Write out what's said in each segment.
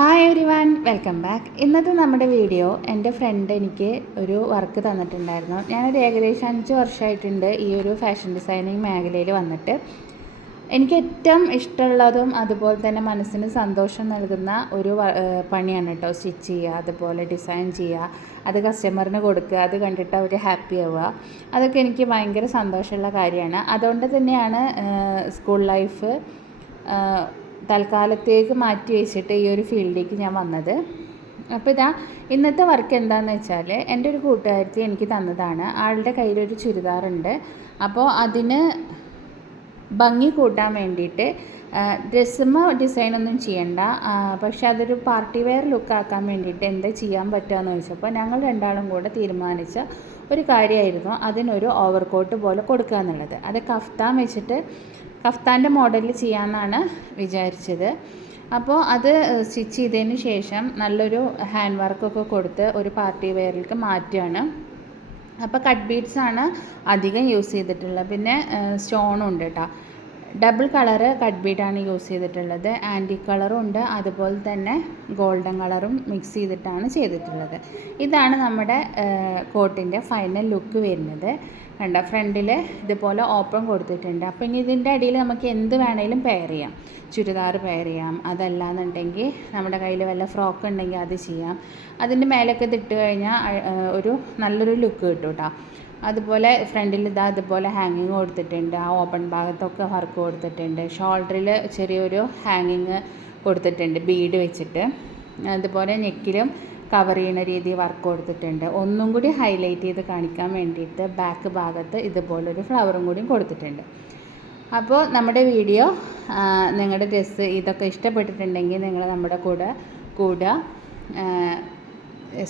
Hi everyone welcome back ഇന്നത്തെ നമ്മുടെ video എന്റെ ഫ്രണ്ട് എനിക്ക് ഒരു വർക്ക് തന്നിട്ടുണ്ടായിരുന്നു. ഞാനൊരു ഏകദേശം അഞ്ച് വർഷമായിട്ടുണ്ട് ഈ ഒരു ഫാഷൻ ഡിസൈനിങ് മേഖലയിൽ വന്നിട്ട്. എനിക്ക് ഏറ്റവും ഇഷ്ടമുള്ളതും അതുപോലെ തന്നെ മനസ്സിന് സന്തോഷം നൽകുന്ന ഒരു പണിയാണ് കേട്ടോ സ്റ്റിച്ച് ചെയ്യുക അതുപോലെ ഡിസൈൻ ചെയ്യുക അത് കസ്റ്റമറിന് കൊടുക്കുക അത് കണ്ടിട്ട് അവർ ഹാപ്പി ആവുക. അതൊക്കെ എനിക്ക് ഭയങ്കര സന്തോഷമുള്ള കാര്യമാണ്. അതുകൊണ്ട് തന്നെയാണ് സ്കൂൾ ലൈഫ് തൽക്കാലത്തേക്ക് മാറ്റി വെച്ചിട്ട് ഈ ഒരു ഫീൽഡിലേക്ക് ഞാൻ വന്നത്. അപ്പോൾ ഇതാ ഇന്നത്തെ വർക്ക് എന്താണെന്ന് വെച്ചാൽ എന്റെ ഒരു കൂട്ടുകാരത്തി എനിക്ക് തന്നതാണ്. ആളുടെ കയ്യിലൊരു ചുരിദാറുണ്ട്. അപ്പോൾ അതിന് ഭംഗി കൂട്ടാൻ വേണ്ടിയിട്ട് ഡ്രസ്സുമ ഡിസൈനൊന്നും ചെയ്യണ്ട. പക്ഷെ അതൊരു പാർട്ടി വെയർ ലുക്കാക്കാൻ വേണ്ടിയിട്ട് എന്താ ചെയ്യാൻ പറ്റുക എന്ന് ചോദിച്ചപ്പോൾ ഞങ്ങൾ രണ്ടാളും കൂടെ തീരുമാനിച്ച ഒരു കാര്യമായിരുന്നു അതിനൊരു ഓവർകോട്ട് പോലെ കൊടുക്കുക എന്നുള്ളത്. അത് കഫ്താൻ വെച്ചിട്ട് കഫ്താന്റെ മോഡലിൽ ചെയ്യാമെന്നാണ് വിചാരിച്ചത്. അപ്പോൾ അത് സ്റ്റിച്ച് ചെയ്തതിന് ശേഷം നല്ലൊരു ഹാൻഡ് വർക്കൊക്കെ കൊടുത്ത് ഒരു പാർട്ടി വെയറിലേക്ക് മാറ്റുകയാണ്. അപ്പോൾ കട്ട് ബീഡ്സാണ് അധികം യൂസ് ചെയ്തിട്ടുള്ളത്. പിന്നെ സ്റ്റോണും ഉണ്ട് കേട്ടോ ഡബിൾ കളറ് കട്ട് ബീഡാണ് യൂസ് ചെയ്തിട്ടുള്ളത്. ആന്റി കളറും ഉണ്ട്. അതുപോലെ തന്നെ ഗോൾഡൻ കളറും മിക്സ് ചെയ്തിട്ടാണ് ചെയ്തിട്ടുള്ളത്. ഇതാണ് നമ്മുടെ കോട്ടിന്റെ ഫൈനൽ ലുക്ക് വരുന്നത്. കണ്ട? ഫ്രണ്ടിൽ ഇതുപോലെ ഓപ്പൺ കൊടുത്തിട്ടുണ്ട്. അപ്പോൾ ഇനി ഇതിന്റെ അടിയിൽ നമുക്ക് എന്ത് വേണേലും പെയർ ചെയ്യാം. ചുരിദാർ പെയർ ചെയ്യാം. അതല്ലാന്നുണ്ടെങ്കിൽ നമ്മുടെ കയ്യിൽ വല്ല ഫ്രോക്ക് ഉണ്ടെങ്കിൽ അത് ചെയ്യാം. അതിന്റെ മേലൊക്കെ ഇതിട്ട് കഴിഞ്ഞാൽ ഒരു നല്ലൊരു ലുക്ക് കിട്ടും കേട്ടോ അതുപോലെ ഫ്രണ്ടിൽ ഇതാ അതുപോലെ ഹാങ്ങിങ് കൊടുത്തിട്ടുണ്ട്. ആ ഓപ്പൺ ഭാഗത്തൊക്കെ വർക്ക് കൊടുത്തിട്ടുണ്ട്. ഷോൾഡറിൽ ചെറിയൊരു ഹാങ്ങിങ് കൊടുത്തിട്ടുണ്ട് ബീഡ് വെച്ചിട്ട്. അതുപോലെ നെക്കിലും കവർ ചെയ്യുന്ന രീതി വർക്ക് കൊടുത്തിട്ടുണ്ട്. ഒന്നും കൂടി ഹൈലൈറ്റ് ചെയ്ത് കാണിക്കാൻ വേണ്ടിയിട്ട് ബാക്ക് ഭാഗത്ത് ഇതുപോലൊരു ഫ്ലവറും കൂടി കൊടുത്തിട്ടുണ്ട്. അപ്പോൾ നമ്മുടെ വീഡിയോ നിങ്ങളുടെ ഡ്രസ്സ് ഇതൊക്കെ ഇഷ്ടപ്പെട്ടിട്ടുണ്ടെങ്കിൽ നിങ്ങൾ നമ്മുടെ കൂടെ കൂടുക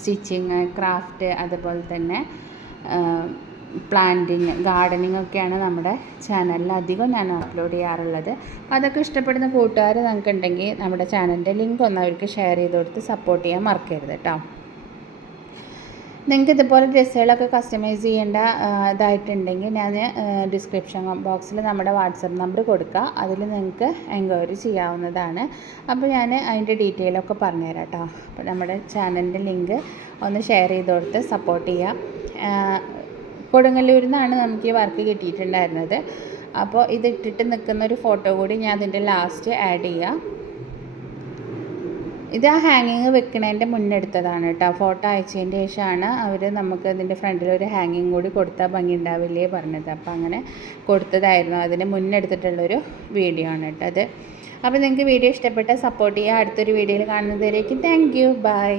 സ്റ്റിച്ചിങ് ക്രാഫ്റ്റ് അതുപോലെ തന്നെ പ്ലാന്റിങ് ഗാർഡനിങ് ഒക്കെയാണ് നമ്മുടെ ചാനലിൽ അധികം ഞാൻ അപ്ലോഡ് ചെയ്യാറുള്ളത്. അപ്പോൾ അതൊക്കെ ഇഷ്ടപ്പെടുന്ന കൂട്ടുകാർ നമുക്കുണ്ടെങ്കിൽ നമ്മുടെ ചാനലിന്റെ ലിങ്ക് ഒന്ന് അവർക്ക് ഷെയർ ചെയ്ത് കൊടുത്ത് സപ്പോർട്ട് ചെയ്യാൻ മറക്കരുത് കേട്ടോ നിങ്ങൾക്ക് ഇതുപോലെ ഡ്രസ്സുകളൊക്കെ കസ്റ്റമൈസ് ചെയ്യേണ്ട ഇതായിട്ടുണ്ടെങ്കിൽ ഞാൻ ഡിസ്ക്രിപ്ഷൻ ബോക്സിൽ നമ്മുടെ വാട്സപ്പ് നമ്പർ കൊടുക്കുക അതിൽ നിങ്ങൾക്ക് എൻക്വയറി ചെയ്യാവുന്നതാണ്. അപ്പോൾ ഞാൻ അതിന്റെ ഡീറ്റെയിലൊക്കെ പറഞ്ഞുതരാം കേട്ടോ അപ്പോൾ നമ്മുടെ ചാനലിന്റെ ലിങ്ക് ഒന്ന് ഷെയർ ചെയ്ത് കൊടുത്ത് സപ്പോർട്ട് ചെയ്യാം. ആ, കൊടുങ്ങല്ലൂരിൽ നിന്നാണ് നമുക്ക് ഈ വർക്ക് കിട്ടിയിട്ടുണ്ടായിരുന്നത്. അപ്പോൾ ഇത് ഇട്ടിട്ട് നിൽക്കുന്ന ഒരു ഫോട്ടോ കൂടി ഞാൻ അതിന്റെ ലാസ്റ്റ് ആഡ് ചെയ്യാം. ഇത് ആ ഹാങ്ങിങ് വെക്കണതിന്റെ മുന്നെടുത്തതാണ് കേട്ടോ. ഫോട്ടോ അയച്ചതിന്റെ ശേഷമാണ് അവർ നമുക്ക് അതിന്റെ ഫ്രണ്ടിൽ ഒരു ഹാങ്ങിങ് കൂടി കൊടുത്താൽ ഭംഗി ഉണ്ടാവില്ലേ പറഞ്ഞത്. അപ്പോൾ അങ്ങനെ കൊടുത്തതായിരുന്നു. അതിന് മുന്നെടുത്തിട്ടുള്ളൊരു വീഡിയോ ആണ് കേട്ടോ അത്. അപ്പോൾ നിങ്ങൾക്ക് വീഡിയോ ഇഷ്ടപ്പെട്ടാൽ സപ്പോർട്ട് ചെയ്യുക അടുത്തൊരു വീഡിയോയിൽ കാണുന്നതുവരേക്കും താങ്ക് യു ബൈ